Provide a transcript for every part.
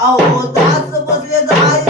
अहो तास बसले गाय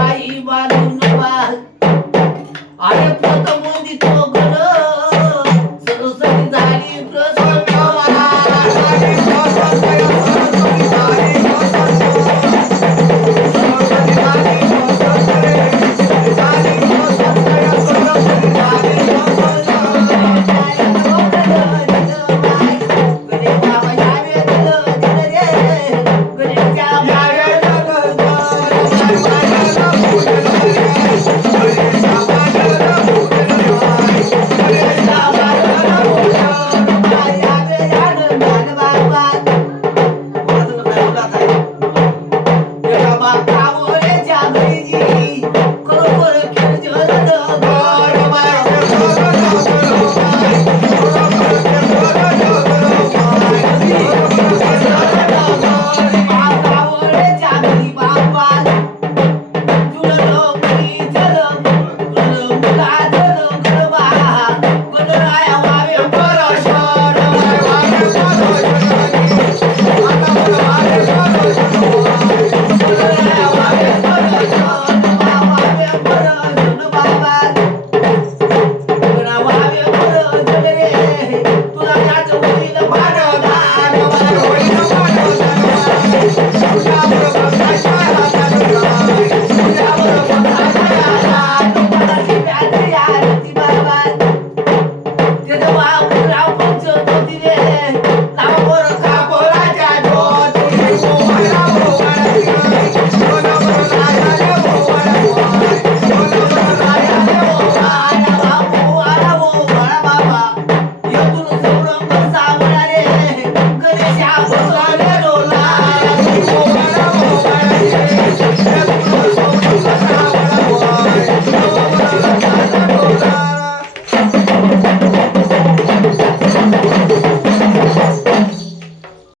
आई मारून आणि आयत मोदी तो